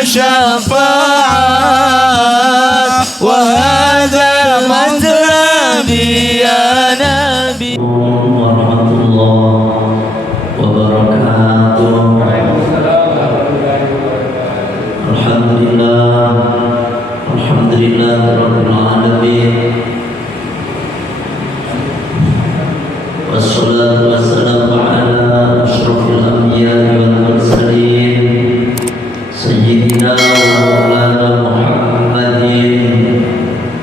الشفاعات وهذا مطلبي يا نبي. Warahmatullahi wabarakatuh. Alhamdulillah rabbil alamin. Wassalatu wassalamu ala asyrafil anbiya'i wal mursalin sayyidina wa maulana Muhammadin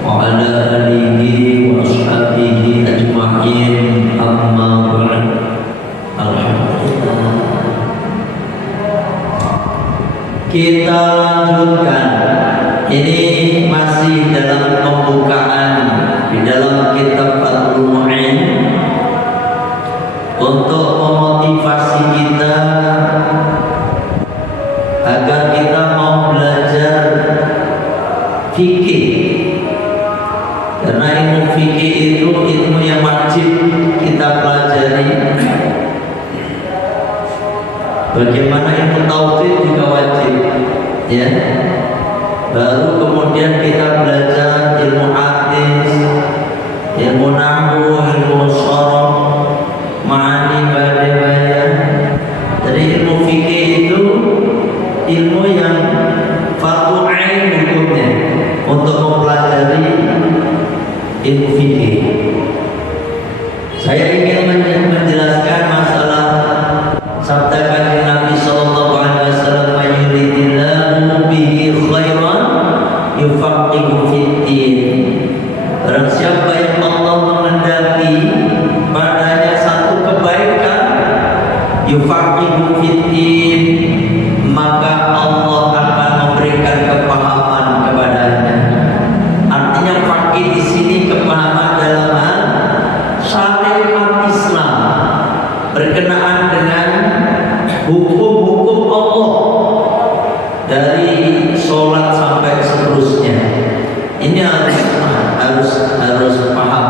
wa ala alihi wa ashabihi ajma'in, amma ba'd. Alhamdulillah. Kita lanjutkan, ini masih dalam pembukaan di dalam kitab Fathul Mu'in untuk memotivasi kita agar kita mau belajar fikih, karena ilmu fikih itu ilmu yang wajib kita pelajari. Bagaimana ilmu tauhid juga wajib, ya. Baru kemudian kita belajar ilmu hadis, ilmu nahwu, ilmu sharaf, ma'ani, bayan. Jadi ilmu fikih itu ilmu yang fardu ain hukumnya untuk mempelajari ilmu fikih. Saya ingin menjelaskan masalah sabda kanjeng Nabi sallallahu alaihi wasallam, "Yuridillahu bihi khairan yufaqihu fid-din." Barang siapa yang Allah menghendaki padanya satu kebaikan, yufaqihu fid-din, maka Allah akan memberikan kepahaman kepadanya. Artinya faqih di sini kepahaman dalam hal syariat Islam berkenaan dengan hukum-hukum Allah dari sholat sampai seterusnya. Ini harus paham.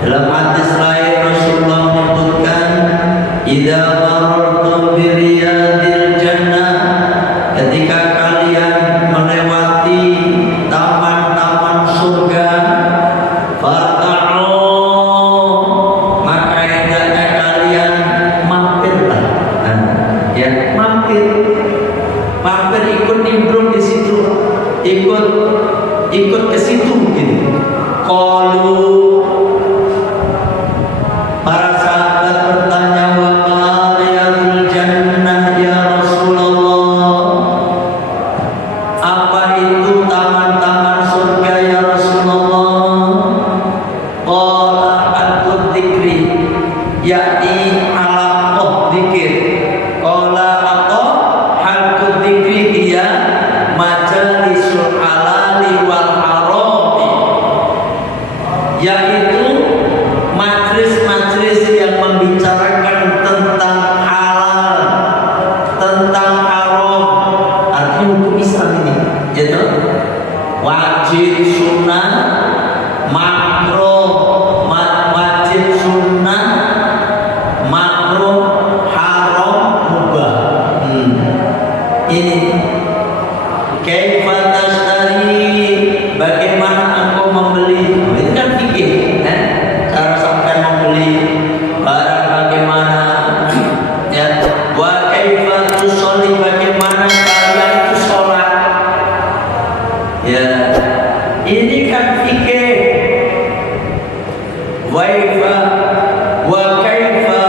Dalam hadis lain Rasulullah menyebutkan, "Idza marartum bi riyadil jannah," ketika kalian melewati taman-taman surga, farta'u, maka hendaknya kalian mampirlah. Ya, mampir ikut nimbrung di situ, ikut ke situ gitu. Qalu, para sahabat bertanya, "Wa ma riyadul jannah ya Rasulullah?" Apa itu taman-taman surga ya Rasulullah? Qala al-dzikri, yakni halaqah dzikir. Qala halaqah dzikri dia majalisul halali wal harami, yaitu majlis-majlis yang membicarakan tentang halal, tentang haram, artinya hukum Islam ini, yaitu wajib, sunnah, makruh, wajib, sunnah, makruh, haram, mubah. Ini kaifa tashtari, bagaimana engkau membeli. Ini kan fikih, cara sampai membeli barang bagaimana, ya. Wa kaifa tusolli, bagaimana kalian itu sholat, ya. Ini kan fikih. Wa kaifa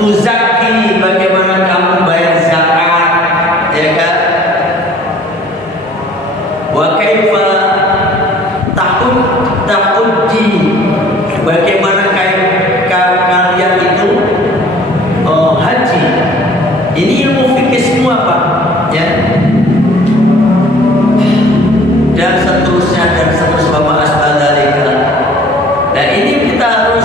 tuzakki, bagaimana kamu bayar zakat, ya kan. Wa kaifa tahujji, bagaimana kalian itu haji. Ini ilmu fikih semua, Pak, ya. Dan seterusnya wa ma asbadalika. Nah, ini kita harus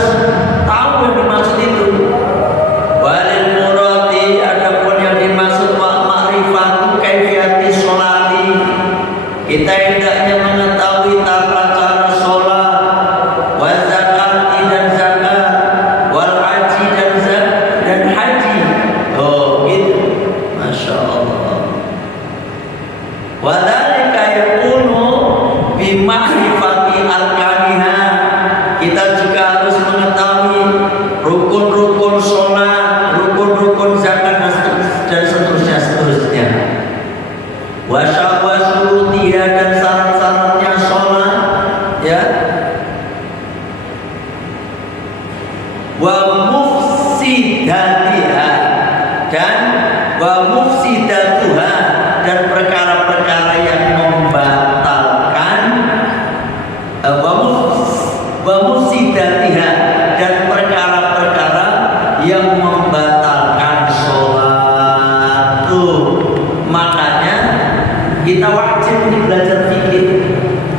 ya. Wa mufsidatiha, dan wa mufsidatuha, dan perkara-perkara yang membatalkan wa mufsidatiha, dan perkara-perkara yang membatalkan sholat. Makanya kita wajib belajar fikih.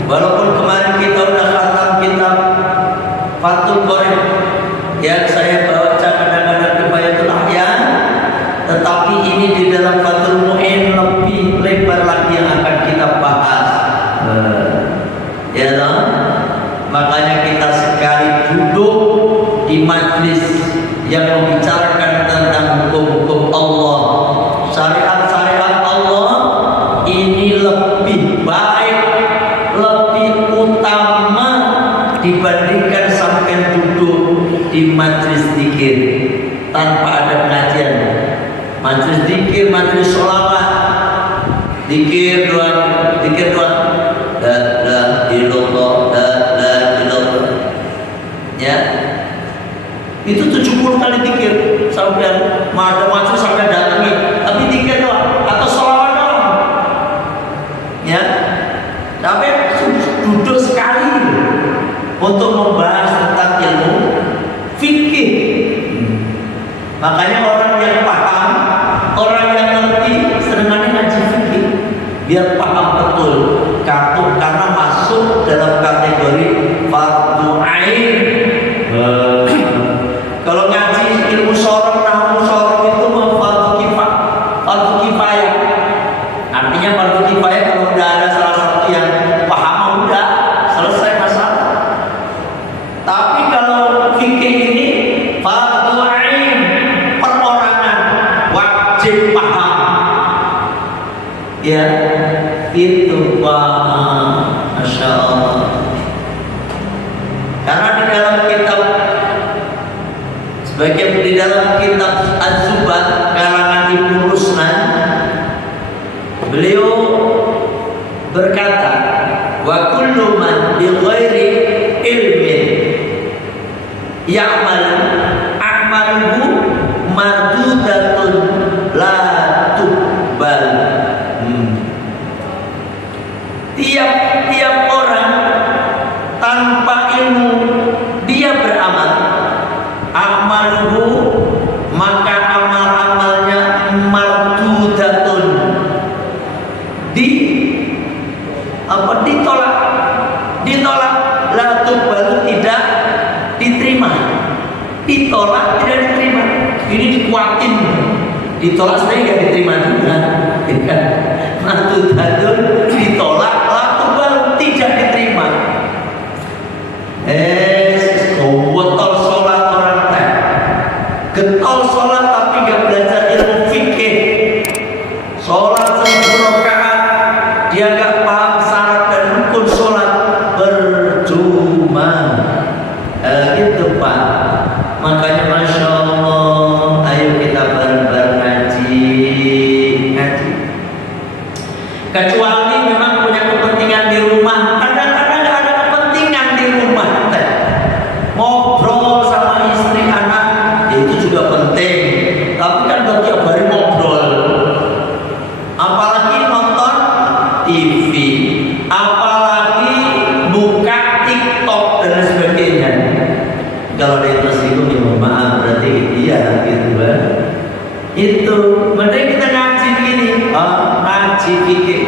Walaupun kemarin kita udah khatam kitab Fathul Qorib yang saya baca kadang-kadang Kifayatul Ahyan, tetapi ini di dalam Fathul Mu'in lebih lebar lagi yang akan kita bahas. Ya toh? Makanya kita sekali duduk di majlis yang membicarakan tentang hukum-hukum Allah, syariat-syariat Allah, ini lebih baik, lebih utama dibandingkan sampai duduk di majlis zikir tanpa ada pengajian. Majlis zikir, majlis sholawat, zikir doang, la ilallah, la ilallah, ya. Itu 70 kali zikir sampai ada majlis sampai datangi, tapi zikir doang atau sholawat doang, ya. Tapi duduk sekali untuk membahas tentang ilmu fikih. Makanya orang yang paham, orang yang ngerti seringkali ngaji fikih biar paham betul, karena masuk dalam kategori fardhu ain. Kalau ngaji ilmu syarah, nahwu syarah itu fardhu kifayah. Artinya fardhu kifayah kalau udah ada salah satu yang paham udah selesai masalah. Tapi kalau fikih ini fardhu ain, perorangan, wajib paham. Ya, itu Pak, Masya Allah. Karena di dalam kitab, sebagai di dalam kitab Az-Zubat karangan Ibnu Ruslan, beliau berkata, wa kullu man bi ghairi ilmin ya'mal a'maluhu mardudatun la tuqbal. Tiap orang tanpa ilmu dia beramal, amaluhu, maka amal-amalnya mardudatun, ditolak, la tuqbal, tidak diterima, ditolak, tidak diterima. Ini dikuatin, ditolak sebenarnya nggak diterima juga, kan? Mardudatun, ditolak, la tuqbal, tidak diterima. Getol sholat orang teh, getol sholat tapi nggak belajar ilmu fikih. Sholat 1000 rakaat dia nggak paham syarat dan rukun sholat, percuma. Gitu Pak. Makanya Masya Allah, ayo kita bareng-bareng ngaji. Kecuali memang punya kepentingan di rumah. Kadang-kadang nggak ada kepentingan di rumah. Ngobrol sama istri anak, ya itu juga penting. Tapi kan gak tiap hari ngobrol. Apalagi nonton TV, apalagi buka TikTok dan sebagainya. Kalau ada yang tersinggung ya mohon maaf, berarti iya gitu kan. Itu mending kita ngaji begini, ngaji fikih,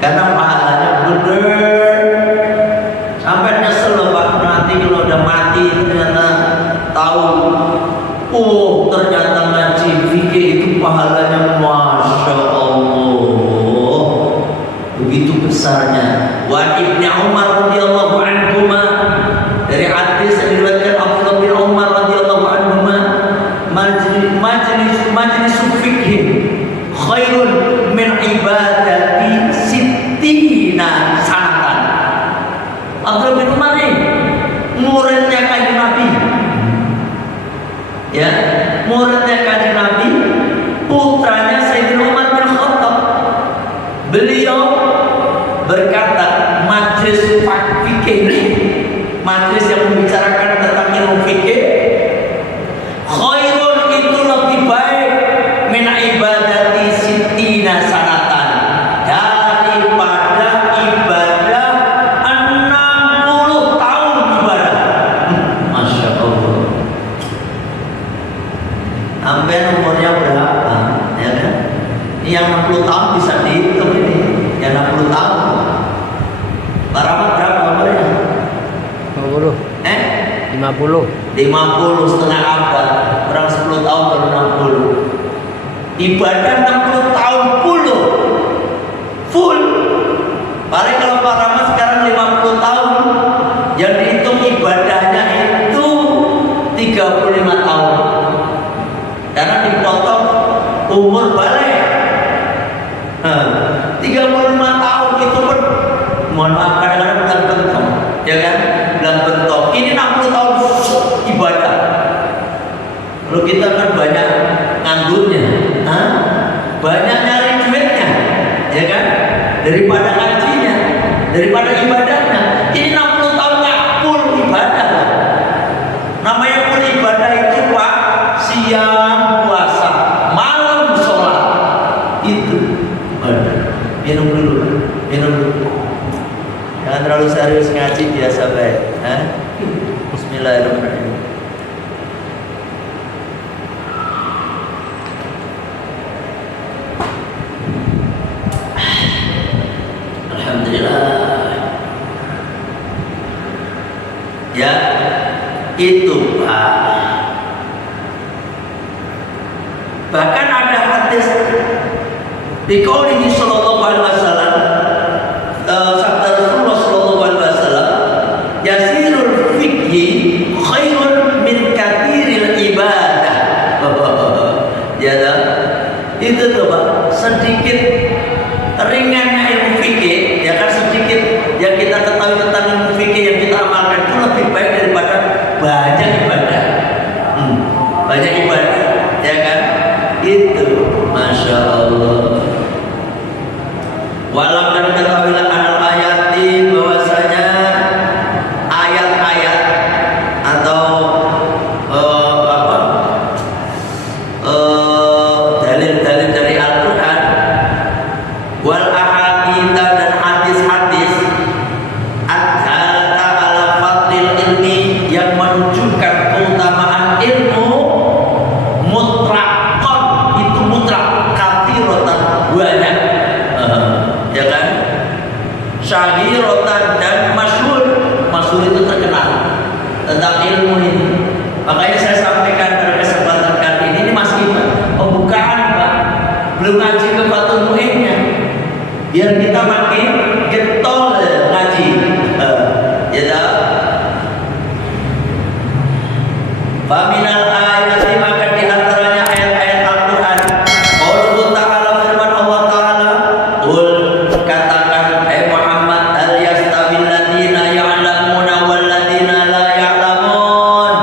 karena pahalanya bener. Sampai nyesel loh Pak, nanti kalau udah mati ternyata tahu, ternyata ngaji fikih itu pahalanya Masya Allah begitu besarnya. Wa Ibnu Umar radhiyallahu anhuma, dari hadis yang diriwayatkan Abdullah bin Umar radhiyallahu anhuma, majlis fikih khairun min ibadati sittina sanatan. Abdullah bin Umar ini muridnya Kanjeng Nabi, ya, muridnya Kanjeng Nabi, putranya Sayyidina Umar bin Khattab. Beliau berkata, majlis fikih 50. 50 setengah abad, orang 10 tahun baru 60. Ibadah 60 tahun full. Paling kalau Pak Rahmat sekarang 50 tahun, yang dihitung ibadahnya itu 35 tahun. Karena dipotong umur balik. 35 tahun itu pun, mohon maaf, kadang-kadang bilang bentok, ya kan? Bilang bentok. Ini 60 tahun ibadah. Kalau kita kan banyak nganggurnya, banyak nyari duitnya, ya kan? Daripada ngajinya, daripada ibadahnya. Ini 60 tahun nggak full ibadah. Namanya full ibadah itu Pak, siang puasa, malam sholat. Itu. Minum dulu. Jangan terlalu serius ngaji, biasa baik. Bismillahirrahmanirrahim. Alhamdulillah. Ya, itu Pak. Bahkan ada hadis di qaulihi sallallahu alaihi wasallam, sabda Rasulullah sallallahu alaihi wasallam, yasirul fikhi khairun min kathiril ibadah. Ya dah. Itu tuh Pak, sedikit ringannya ilmu fikih, ya kan, sedikit yang kita ketahui tentang ilmu fikih yang kita amalkan itu lebih baik daripada banyak ibadah. Banyak ibadah, ya kan? Itu, masya Allah. Walam dan ketahuilah anal ayati, bahwasanya ayat-ayat atau dalil-dalil dari Al-Quran, wal ahaditha, dan hadis-hadis ad-dhalata ala fadlil ilmi, yang menunjukkan keutamaan ilmu, mutlaqan, itu mutlak, kathiratan, banyak, ya kan, syahiratan, dan masyhur itu terkenal tentang ilmu ini. Makanya saya sampaikan pada kesempatan kali ini Mas Iman, pembukaan Pak, belum ngaji ke Fathul Mu'innya, biar kita makin getol ngaji, ya tak? Faminal ayati, maka di antaranya ayat-ayat Al-Quran, qauluhu ta'ala, firman Allah Ta'ala, qul, katakan hai Muhammad, hal yastawil ladzina ya'lamuna wal ladzina la ya'lamun.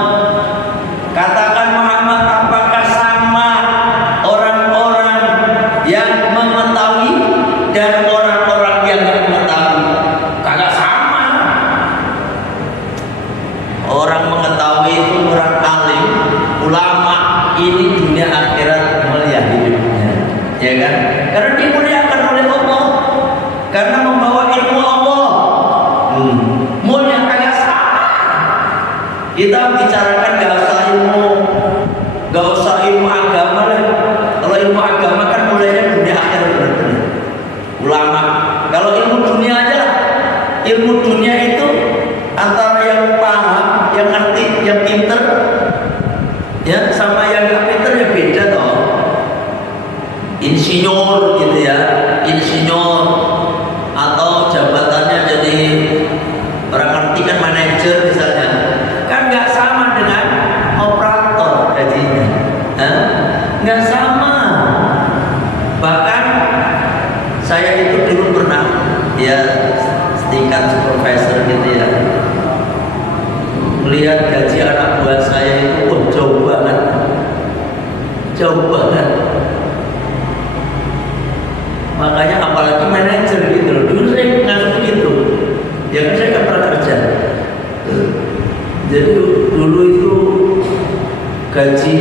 Katakan Muhammad, apakah sama orang-orang yang mengetahui dan orang-orang yang tidak mengetahui? Kagak sama. Orang mengetahui itu orang alim, ulama, ini dunia akhirat mulia hidupnya, ya kan? Karena dimuliakan oleh Allah, karena membawa ilmu Allah. Mulia kayak sama. Kita bicarakan gak usah ilmu agama lah. Kalau ilmu agama kan mulainya dunia akhirat benar-benar. Ulama. Kalau ilmu dunia aja lah. Ilmu dunia itu antara yang paham, yang ngerti, yang pinter, ya, sama yang gak pinter, ya beda toh. Insinyur gitu ya, insinyur, atau jabatannya jadi orang ngerti kan, manajer misalnya, kan nggak sama dengan operator gajinya, nggak sama. Bahkan saya itu dulu pernah, ya, setingkat supervisor gitu ya, melihat gaji anak buah saya itu, jauh banget. Makanya apalagi manajer gitu loh. Dulu saya nganggap begitu, ya kan, saya kan pernah kerja. Jadi dulu itu gaji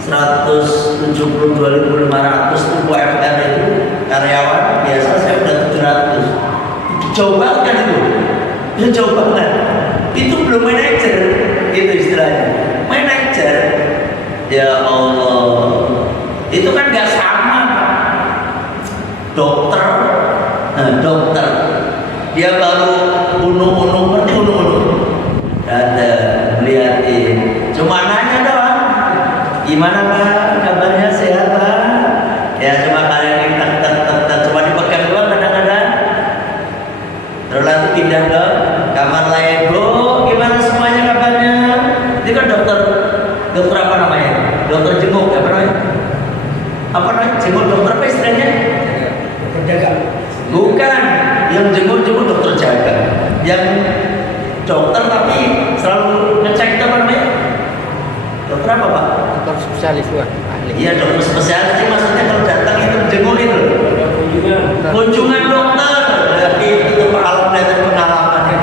172.500 itu UMR itu karyawan biasa, saya udah 700. Jauh banget kan itu, ya jauh banget. Itu belum manajer, itu istilahnya. Manajer, ya Allah, itu kan nggak sama. Dokter, dokter, dia baru unu-unu, ngerti unu-unu? Ada dokter tapi selalu ngecek apa namanya? Dokter apa Pak? Dokter spesialis Pak. Ahli. Iya dokter spesialis, sih maksudnya kalau datang itu jenguk itu kunjungan dokter. Jadi itu pengalaman dari pengalamannya,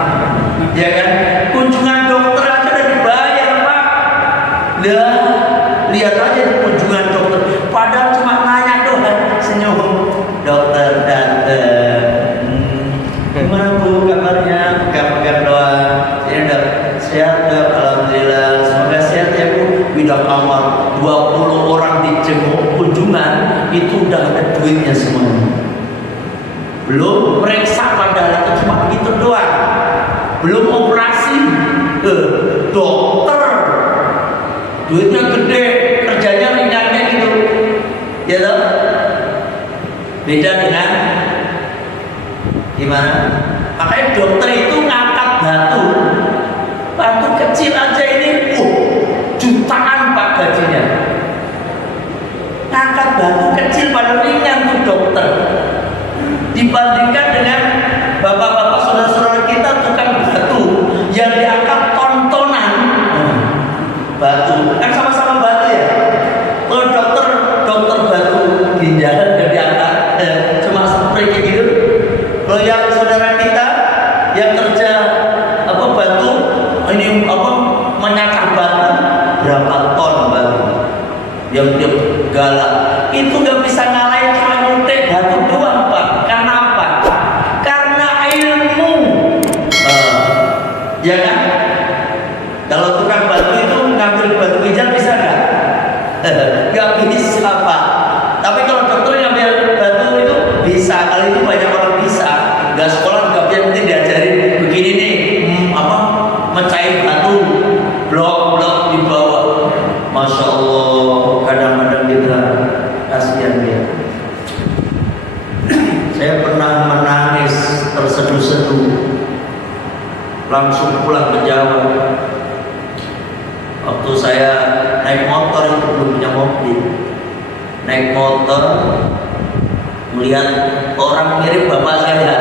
ya kan? Kunjungan dokter aja udah dibayar Pak. Lihat aja di kunjungan dokter, padahal cuma nanya doang, senyum. Dokter datang, gimana Bu kabarnya? Pegang-pegang doa. Ini udah sehat Dok, alhamdulillah. Semoga sehat ya Bu. Bidang amal 20 orang dijenguk kunjungan itu udah ada duitnya semuanya. Belum periksa padahal itu cuma begitu doang. Belum operasi. Dokter duitnya gede, kerjanya ringannya gitu. Ya toh? Beda dengan gimana? Makanya dokter itu ngangkat batu kecil aja ini, jutaan Pak gajinya. Ngangkat batu kecil pada ringan tuh dokter. Dibandingkan dengan bapak-bapak saudara-saudara kita tukang batu yang diangkat tontonan. Batu kan sama-sama batu ya. Kalau dokter batu ginjal yang diangkat cuma seperti gitu. Kalau yang saudara kita yang kerja batu ini menyakar batu berapa ton batu yang dia galak itu nggak bisa ngalahin cuma nyuntik batu doang Pak. Karena apa? Karena ilmu. Ya kan? Kalau tukang batu itu ngambil batu ginjal bisa nggak? Nggak bisa Pak. Tapi kalau dokter ngambil batu itu bisa. Kali itu banyak orang bisa. Nggak sekolah nggak bisa, nanti diajarin begini nih, mencair batu, blok di bawah. Masya Allah, kadang-kadang kita kasihan dia. Saya pernah menangis terseduh-seduh, langsung pulang ke Jawa. Waktu saya naik motor, itu belum punya mobil, naik motor melihat orang mirip bapak saya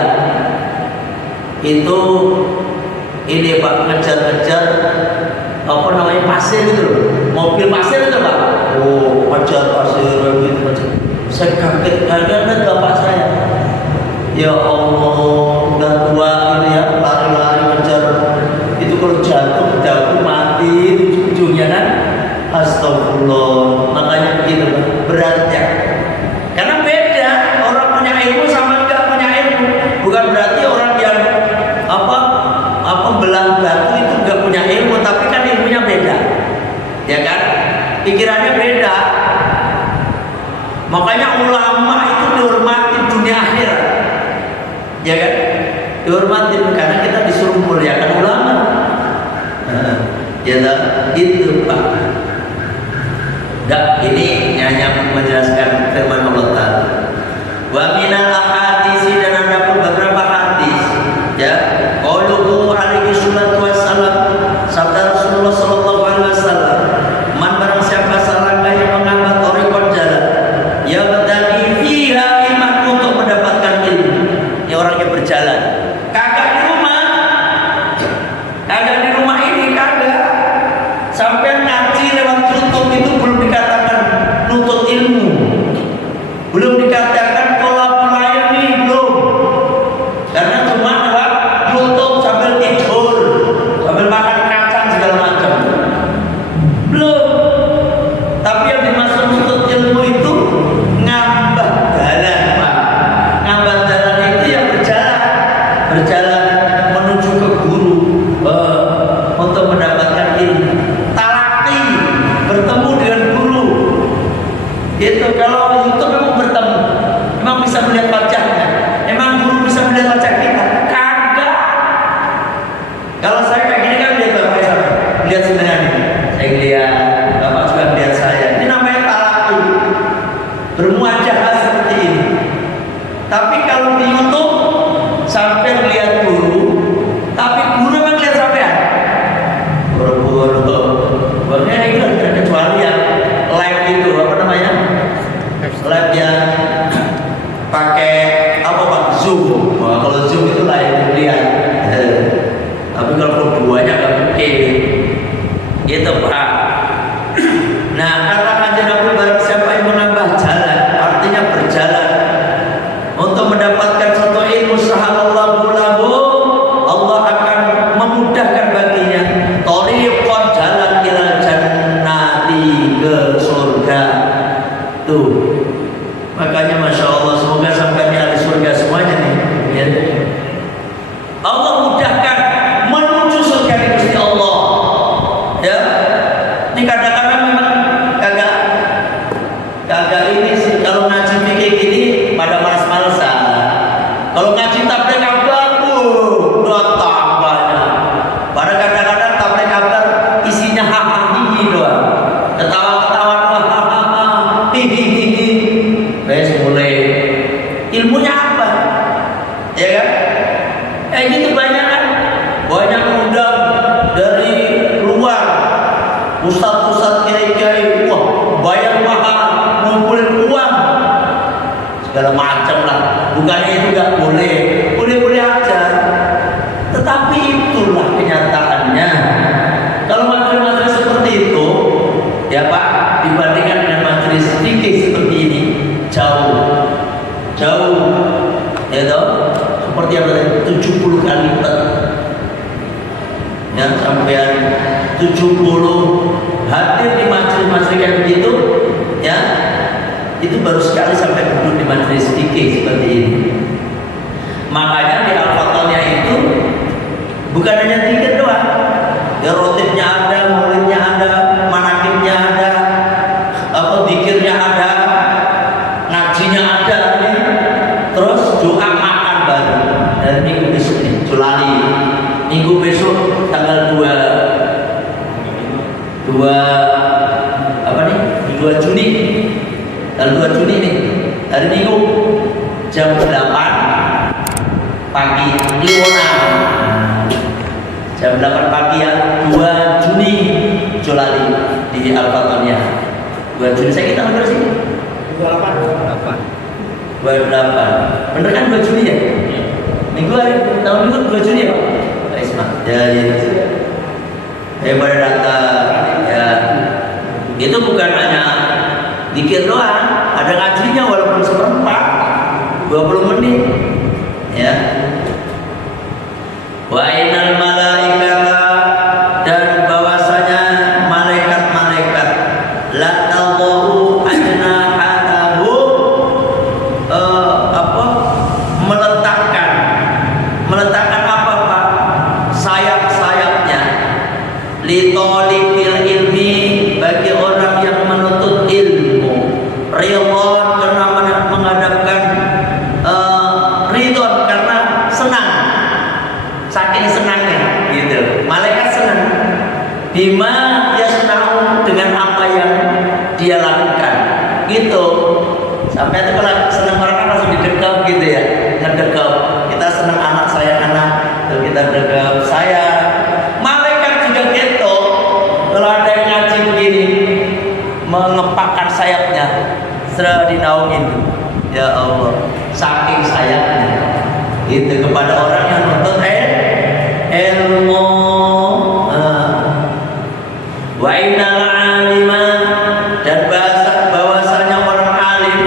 itu ini Pak, ngejar-ngejar apa namanya pasir itu loh, mobil pasir itu Pak. Ngejar pasir gitu. Saya kaget karena bapak saya. Ya Allah, udah tua ini ya, lari-lari ngejar. Itu kalau jatuh mati ujung-ujungnya kan. Astagfirullah. Makanya begitu beratnya. Karena beda orang punya ilmu sama enggak punya ilmu. Bukan berarti orang yang belah batu itu enggak punya ilmu, tapi kan ilmunya beda. Ya kan? Pikirannya beda. Makanya ulama itu dihormati dunia akhirat. Ya kan? Dihormati karena kita disuruh muliakan ulama. Ya itu Pak. Ini hanya menjelaskan firman Allah Ta'ala. Wa minal ahadisi, dan ada pun beberapa hadis. Ya, qauluhu alaihi salatu wassalam, sabda Rasulullah sallallahu alaihi wasallam, man barang siapa salaka yang menghambat thariqan jalan, ya bagi fiha ilman, untuk mendapatkan ilmu. Ini orang yang berjalan. Kagak di rumah ini kagak. Sampai ngaji lewat YouTube itu belum dikatakan nuntut ilmu, belum dikatakan kolab melayani, belum. Karena cuma lewat YouTube sambil tidur, sambil makan kacang segala macam, belum. Tapi yang dimaksud nuntut ilmu itu ngambah jalan Pak. Ngambah jalan itu yang berjalan menuju ke guru untuk mendapatkan ilmu. Bertemu dengan guru. Itu kalau YouTube memang bertemu, memang bisa melihat wajahnya. Emang guru bisa melihat wajah kita? Kagak. Kalau saya kayak gini kan lihat bapak saya, lihat sebenarnya. Saya lihat bapak juga lihat saya. Ini namanya talaqi, bermuajah seperti ini. Tapi kalau di YouTube sampai lihat guru, tapi guru memang lihat sampean. Barunya ini kan kecuali yang live itu apa namanya, live yang pakai apa Pak, Zoom. Kalau Zoom itu live lihat. Tapi kalau keduanya nggak mungkin. Gitu Pak. Nah, kata kanjeng Nabi, barang siapa yang menambah jalan, artinya berjalan untuk mendapatkan satu ilmu, sahalallahu lahu, Allah akan memudahkan baginya thoriqon, jalan ilal jannati, ke surga. Tuh, makanya masya Allah, semoga sampai di ahli surga semuanya nih ya. Allah mudahkan menuju surga di Gusti Allah ya. Ini kadang-kadang memang kagak ini sih, kalau ngaji fikih gini pada malas-malasan. Kalau ngaji tabligh akbar, datang banyak. Padahal kadang-kadang tabligh akbar isinya hahaha doang, ketawa-ketawa hahaha hihihi. Wes mulai ilmunya apa? Ya kan? Gitu banyak kan? Banyak undang dari luar, ustaz-ustaz, kiai-kiai, wah bayar mahal, ngumpulin uang segala macam lah. Bukannya itu nggak boleh, boleh-boleh aja. Tetapi itulah kenyataannya. Kalau majelis-majelis seperti itu, ya Pak, dibandingkan dengan majelis fikih seperti ini, jauh, ya toh? Seperti apa tadi? 70 kali lipat. Ya, sampai 70 hadir di majelis-majelis kayak begitu, ya. Itu baru sekali sampai duduk di majelis fikih seperti ini. Makanya di Al-Fatihah itu bukan hanya zikir doang. Ya, rotibnya ada, maulidnya ada, manakibnya ada, apa zikirnya ada, ngajinya ada, terus doa makan baru. Dan minggu besok nih, Julali. Minggu besok tanggal 2 apa nih? 2 Juni. Tanggal 2 Juni nih, hari Minggu jam 8 pagi Liwonan. Jam 8 pagi ya, 2 Juni Julali di Al-Fatihah. 2 Juni saya kita bener sih? 28. 28. Bener kan 2 Juni ya? Minggu hari tahun minggu 2 Juni ya Pak? Pak Isma. Ya itu. Pada datang ya. Itu bukan hanya dikir doang, ada ngajinya walaupun seperempat, 20 menit. Ya. Wa innal malaikata, dan bahwasanya malaikat-malaikat la tadhu ajnahatahu, meletakkan apa Pak? Sayap-sayapnya li talibil ilmi, bagi orang yang menuntut ilmu, ridwan, karena menghadapkan ridwan, karena senang, saking senangnya gitu. Malaikat senang bima yasna'u, dengan apa yang dia lakukan gitu. Sampai itu kalau senang orang kan langsung didekap gitu ya, ngedekap. Kita senang anak saya, anak tuh kita dekap saya. Malaikat juga gitu. Kalau ada yang ngaji begini, mengepakkan sayapnya, serah dinaungin. Ya Allah, saking sayapnya itu kepada orang yang menuntut ilmu. Wa innal alima, dan bahwasanya orang alim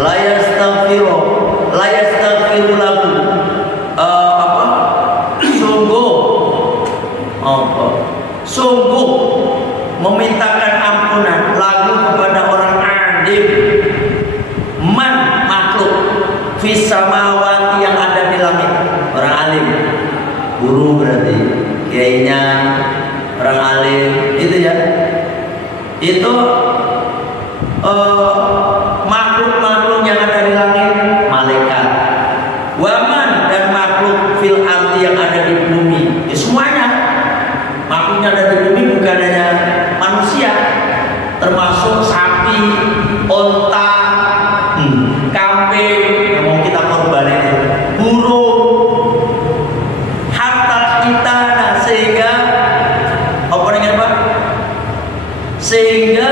la yastaghfiru lahu, sungguh memintakan ampunan lagu kepada orang alim, man, makhluk, fis samawati, yang ada di langit. Orang alim, guru berarti kiainya orang alim itu ya. Itu makhluk-makhluk yang ada di langit, malaikat. Waman, dan makhluk fil ardi, yang ada di bumi. Ya, semuanya makhluknya ada di bumi, bukan hanya manusia, termasuk sapi, onta, kambing yang mau kita korbanin, burung, harta kita. Nah, sehingga apa dengan Pak? Sehingga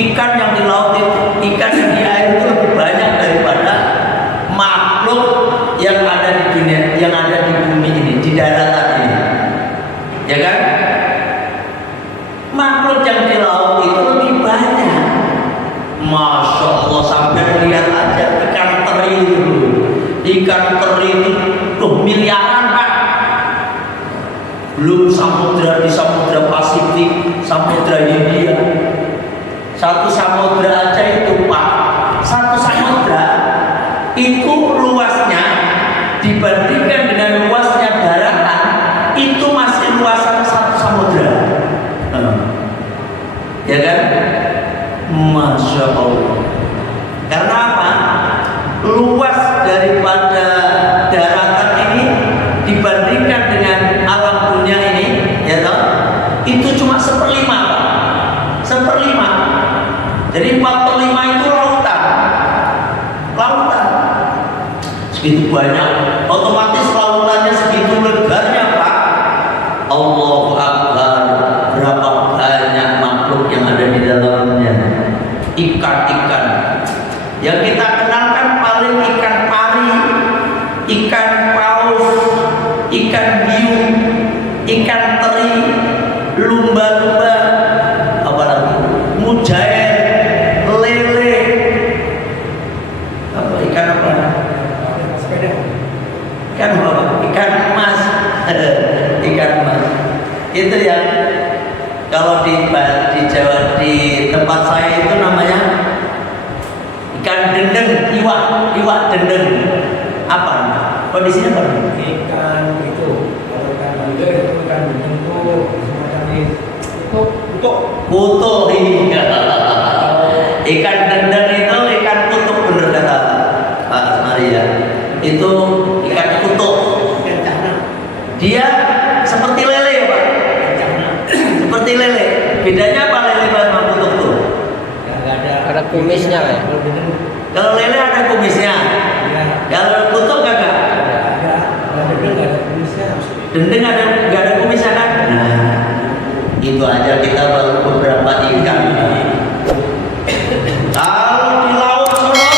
ikan yang di laut itu, ikan yang di air itu lebih banyak daripada makhluk yang ada di dunia, yang ada di bumi ini, di daratan ini. Ya kan? Makhluk yang di laut itu lebih banyak. Masya Allah, sampai lihat aja ikan teri itu. Ikan teri itu miliaran Pak. Belum samudra, di samudra Pasifik, samudra Hindia. Satu samudra aja itu Pak, satu samudra itu luasnya dibandingkan dengan luasnya daratan itu masih luasan satu samudra. Ya kan? Masya Allah. Karena apa? Luas daripada daratan ini dibandingkan dengan alam dunia ini, ya toh, itu cuma 1/5 Pak. 1/5. Jadi 4/5 itu lautan. Lautan. Segitu banyak. Otomatis lautannya segitu lebarnya Pak. Allahu Akbar. Berapa banyak makhluk yang ada di dalamnya. Ikan-ikan. Yang kita kenalkan paling ikan pari, ikan paus, ikan hiu, ikan teri, lumba-lumba, apalagi mujair, lele, apa ikan apa? Ikan apa? Ikan emas, ikan emas. Itu yang kalau di Jawa, di tempat saya itu namanya ikan dendeng, iwak dendeng. Apa? Kondisinya apa? Ikan itu, kalau ikan bandeng itu ikan dendeng itu semacam Kutuk. Iya. Ikan dendeng itu ikan kutuk, bener kata Pak Maria. Itu ikan kutuk. Dia seperti lele ya Pak. Seperti lele. Bedanya apa lele sama kutuk tuh? ada kumisnya ya. Kalau lele ada kumisnya. Kalau kutuk kagak? Dendeng nggak ada kumisnya kan? Nah, itu aja kita baru beberapa ikan. Kalau di laut sono,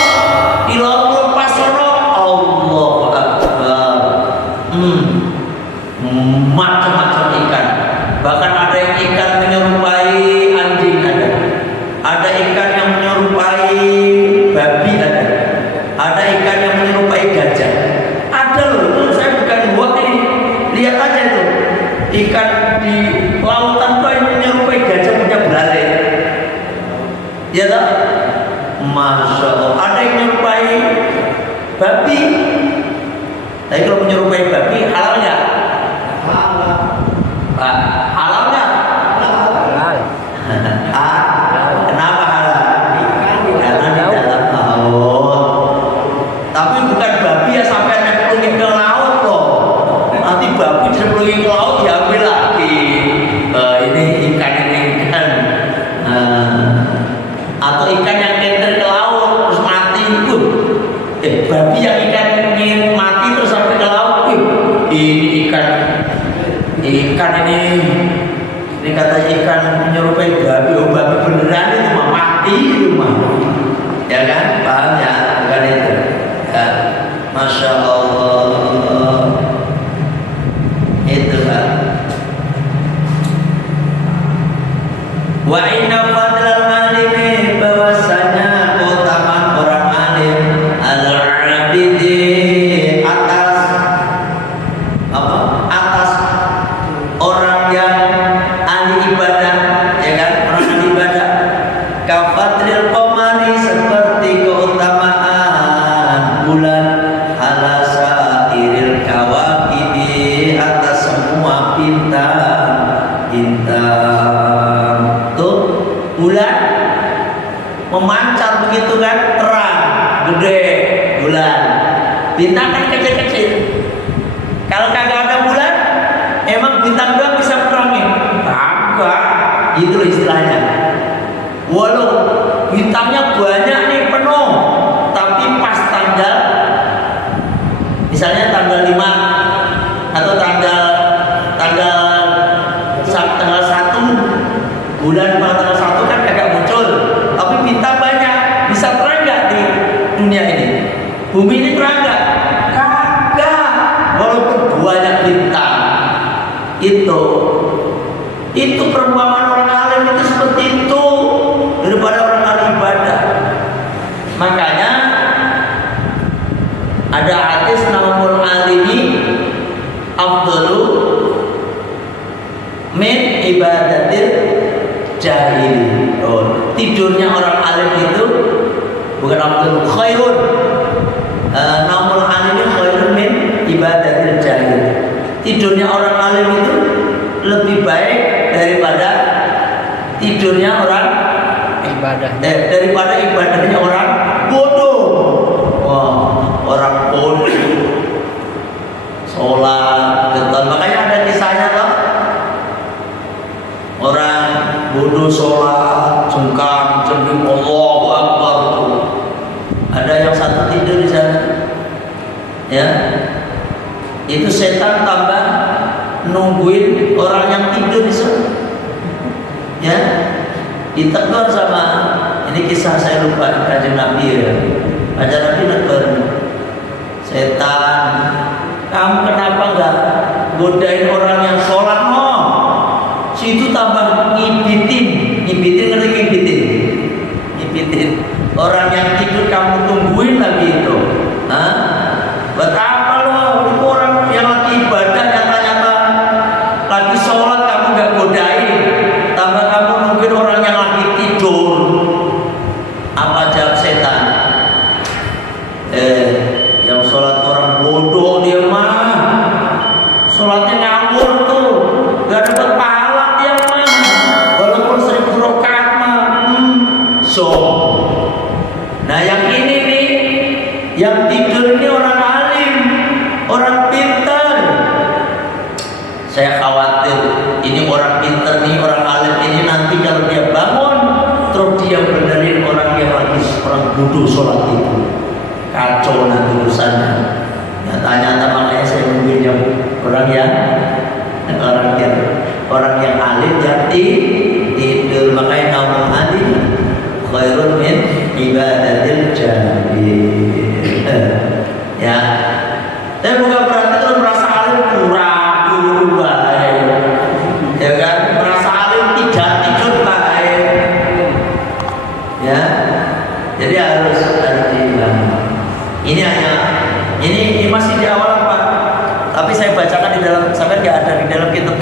di laut lepas sono, Allahu Akbar. Macam-macam ikan. Bahkan ada yang ikan menyerupai anjing ada. Ada ikan yang menyerupai babi ada. Ada ikan yang menyerupai gajah. Ada loh, itu saya bukan buat ini. Lihat aja itu. Ikan di lautan tuh yang menyerupai gajah punya belalai. Ya tak? Masya Allah. Ada yang menyerupai babi. Tapi kalau menyerupai babi halal nggak? Halal. Pak, halal nggak? Halal. Kenapa halal? Karena di dalam laut. Tapi bukan babi ya sampai nyemplungin ke laut loh. Nanti babi nyemplungin ke laut diambil lagi. Ini ikan. Atau ikan yang kenter ke laut terus mati. Babi yang ikan mati terus sampai ke laut. Ini ikan ini kata ikan menyerupai babi. Oh, babi beneran itu mah mati itu mah. Ya kan? Paham ya? Bukan itu. Ya. Masya Allah. Itu kan. Wa inna fadlal alimi, bahwasanya keutamaan orang alim al-abidi, atas apa? Atas orang yang ahli ibadah, ya kan? Orang ahli ibadah. Kafadril qamari, seperti keutamaan bulan, ala sairil kawakibi, atas semua bintang. Tuh bulan memancar begitu kan, terang, gede bulan. Bintang kan kecil-kecil. Kalau kagak ada bulan, emang bintang doang bisa terangin? Kagak, gitu loh istilahnya. Walau bintangnya banyak nih, penuh, tapi pas tanggal, misalnya tanggal 5 atau tanggal 1 bulan, tanggal 1 kan kagak muncul. dunia ini. Bumi ini terang nggak? Kagak. Walaupun banyak bintang. Itu perumpamaan orang alim itu seperti itu daripada orang ahli ibadah. Makanya ada hadis naumul alimi afdalu min ibadatil jahil. Tidurnya orang alim itu bukan afdalu, khairun. Naumul alimi khairun min ibadatil jahil. Tidurnya orang alim itu lebih baik daripada tidurnya orang daripada ibadahnya orang bodoh. Wah, orang bodoh sholat betul. Makanya ada kisahnya toh, orang bodoh sholat sungkan cenderung Allahu Akbar. Ada yang satu tidur di sana, ya. Itu setan tambah nungguin orang yang tidur di sana, ya. Ditegur sama, ini kisah saya lupa Kanjeng Nabi ya. Kanjeng Nabi negur, setan, kamu kenapa enggak godain orang yang sholat no? Situ tambah ngibitin ngerti ngibitin orang yang tidur kamu tungguin lagi itu. Hah? Betapa lo itu orang yang lagi ibadah nyata-nyata lagi sholat kamu enggak godain, tambah kamu nungguin orang yang lagi tidur. Apa jawab setan? Yang sholat orang bodoh dia mah sholatnya ngawur tuh, gak dapat pahala dia mah, walaupun 1000 rakaat mah. Nah yang ini nih, yang tidur ini orang alim, orang pintar. Saya khawatir ini orang pintar nih, orang alim ini nanti kalau dia bangun terus dia benerin orang yang lagi orang bodoh sholat itu, kacau nanti urusannya. Nyata-nyata makanya saya nungguin yang orang yang alim yang tidur. Makanya naumul alim khairun min ibadatil jahil. Ya, tapi bukan berarti kalau merasa alim pura-pura baik, ya kan? Merasa alim tidak tidur baik, ya. Jadi harus dibilang. Ini masih di awal Pak. Tapi saya bacakan di dalam, sampai nggak ada di dalam kitab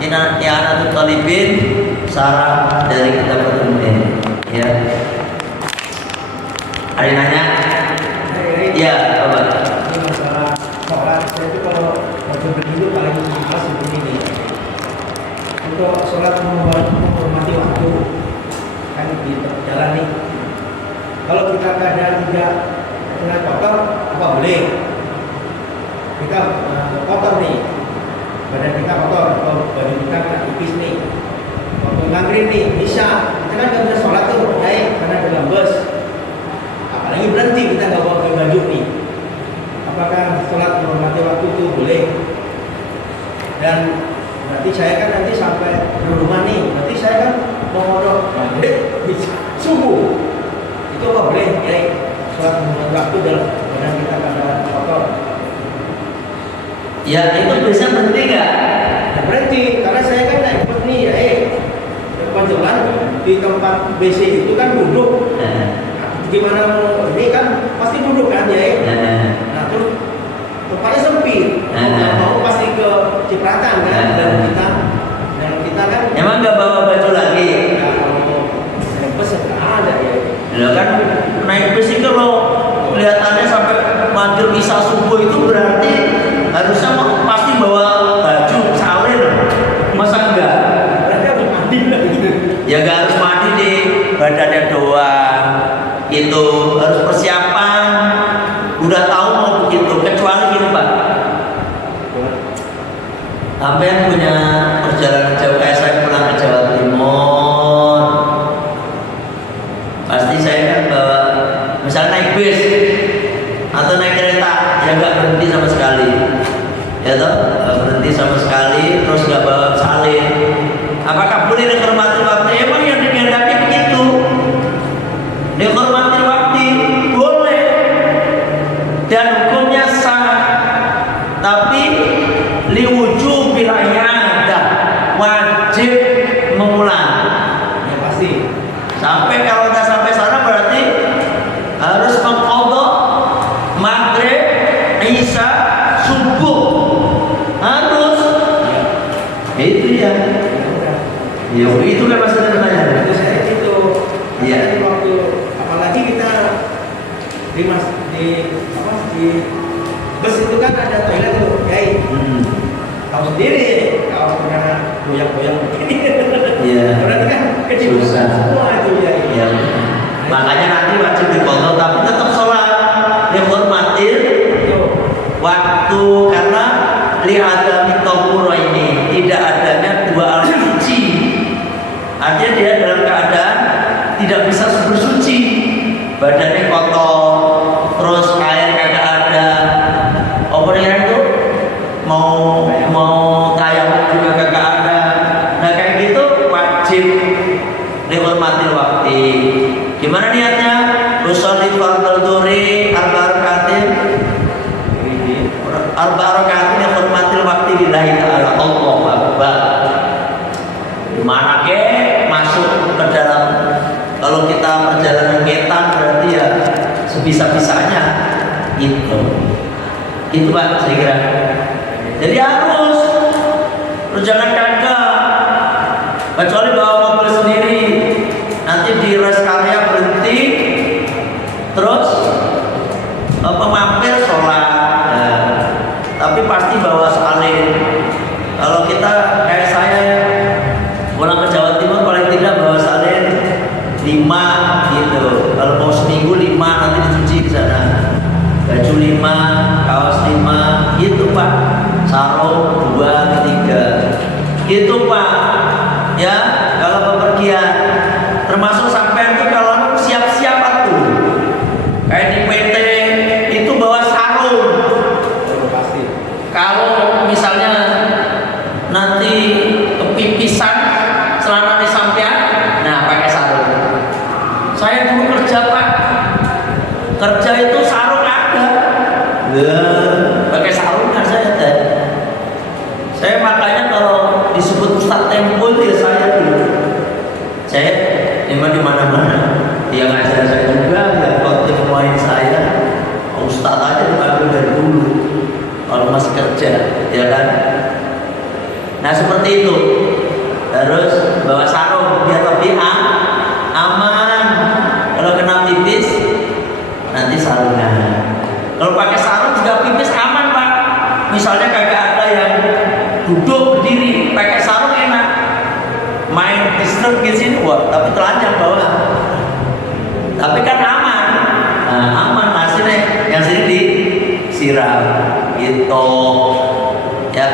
I'anatul Talibin, sarah dari kitab Al-Mu'min. Ya. Ada yang nanya? Ya, apa? Ini masalah sholat. Saya itu kalau waktu berdiri paling males seperti ini. Untuk sholat menghormati waktu kan di jalan nih. Kalau kita keadaan tidak dengan kotor, apa boleh? Kita kotor nih, badan kita kotor, atau baju kita kena tipis nih, waktu maghrib nih, bisa. Kita kan nggak bisa sholat tuh, karena dalam bus. Apalagi berhenti kita nggak bawa baju nih. Apakah sholat menghormati waktu itu boleh? Dan berarti saya kan nanti sampai di rumah nih, berarti saya kan mau ngodok maghrib, bisa subuh. Itu apa boleh? Sholat menghormati waktu dalam badan kita pada kotor. Ya itu bisa berhenti nggak? Ya, berhenti, karena saya kan naik bus nih, depan jalan di tempat WC itu kan duduk. Gimana mau ini kan pasti duduk kan ya? Nah terus tempatnya sempit, mau pasti ke cipratan kan? Dan kita kan. Emang nggak bawa baju lagi? Ya kalau naik bus nggak ada ya. Ya kan naik bus itu kalau kelihatannya sampai maghrib isya subuh itu berarti harusnya pasti bawa baju salin, masa enggak? Berarti harus mandi lagi. Ya enggak harus mandi deh, badannya doang. Itu harus persiapan. Udah tahu mau begitu, kecuali gini Pak. Sampai punya perjalanan jauh kayak saya pulang ke Jawa Timur. Pasti saya kan bawa, misalnya naik bis atau naik kereta, ya nggak berhenti sama sekali. Ya toh, nggak berhenti sama sekali, terus nggak bawa salin. Apakah boleh dihormati waktu? Emang yang dikehendaki begitu. Dihormati waktu boleh. Sampai kalau udah sampai sana berarti harus mengqadha maghrib, isya, subuh. Harus. Itu ya. Ya itu kan maksudnya pertanyaan. Itu saya itu. Iya. Jadi waktu apalagi kita di bus itu kan ada toilet tuh, guys. Tahu sendiri kalau pernah goyang-goyang begini. Iya. Berarti kan kecipratan Susah. semua itu ya. Ya. Makanya nanti wajib diqadha tapi tetap sholat. Dihormatin waktu karena lihat mitokuro ini tidak adanya dua alat suci. Artinya dia dalam keadaan tidak bisa bersuci, badannya kotor, terus air kagak ada, apa namanya itu mau tayamum juga kagak ada. Nah kayak gitu wajib dihormati waktu. Gimana niatnya? Usolli fardhu dhuhri arba rakaatin dihormati waktu lillahi ta'ala. Allahu akbar. Mana ke masuk ke dalam, kalau kita perjalanan ngetan berarti ya sebisa-bisanya itu Pak saya kira. Jadi harus, jangan kagak, kecuali bawa mobil sendiri nanti di rest area berhenti terus mampir sholat. Nah, tapi pasti bawa salin. Kalau kita kayak saya pulang ke Jawa Timur paling tidak bawa salin 5 gitu. Kalau mau seminggu 5 nanti dicuci di sana. Baju 5, kaos 5, gitu Pak. Sarung 2, 3. Gitu Pak. Ya, kalau bepergian termasuk sampai itu kalau siap-siap tuh. Kayak di PT itu bawa sarung. Pasti. Kalau misalnya nanti kepipisan celana di sampean, nah pakai sarung. Saya dulu kerja Pak, kerja itu sarung ada, pakai sarung kan saya teh. Saya makanya kalau disebut Ustadz Tempo ya saya dulu. Saya di mana-mana, dia ngajar saya juga, ya waktu main saya, Ustadz aja dipanggil dari dulu. Kalau masih kerja, ya kan? Nah seperti itu, harus bawa sarung biar lebih aman. Kalau kena pipis nanti sarungan. Kalau pakai sarung juga pipis aman Pak. Misalnya kagak ada yang duduk berdiri, pakai sarung enak. Main distrik di sini, wah tapi telanjang bawah. Tapi kan aman, nah, aman hasilnya yang sini disiram, gitu, ya.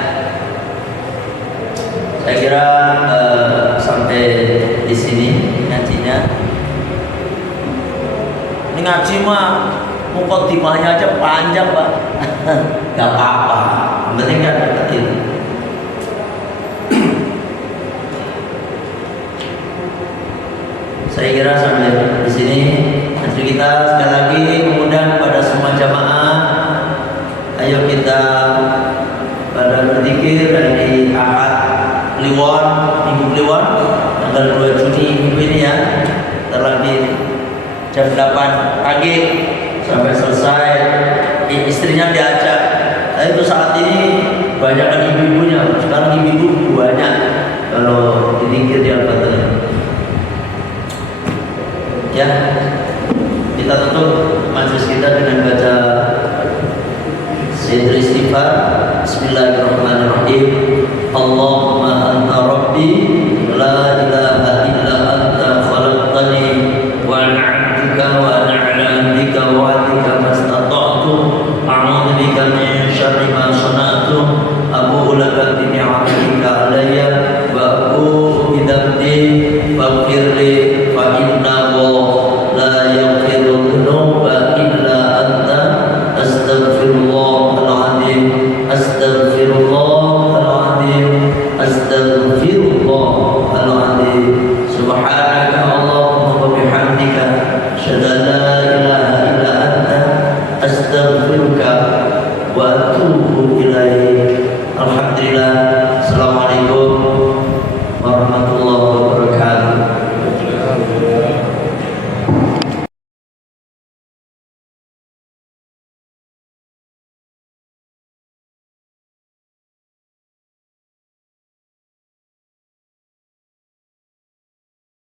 Saya kira sampai di sini ngajinya. Ini ngaji mah mukadimahnya aja panjang Pak. Gak apa-apa, yang penting kan deketin. Saya kira sampai di sini ngaji kita. Sekali lagi kemudian pada semua jamaah, ayo kita pada berzikir dari Ahad Kliwon, Minggu Kliwon tanggal 2 Juni minggu ini ya. Terlebih jam 8 pagi sampai selesai. Istrinya diajak. Nah, itu saat ini banyak kan ibu-ibunya. Sekarang ibu-ibu banyak kalau dizikir di Al-Fatihah. Ya, kita tutup majelis kita dengan baca Sayyidul Istighfar. Bismillahirrahmanirrahim. Allahumma anta rabbi la ilaha illa anta khalaqtani wa ana 'abduka wa ana 'ala amrika wa wa'dika mastata'tu a'udzu bika min syarri ma sana'tu abu'u laka bi ni'matika 'alayya wa abu'u bi dhanbi faghfir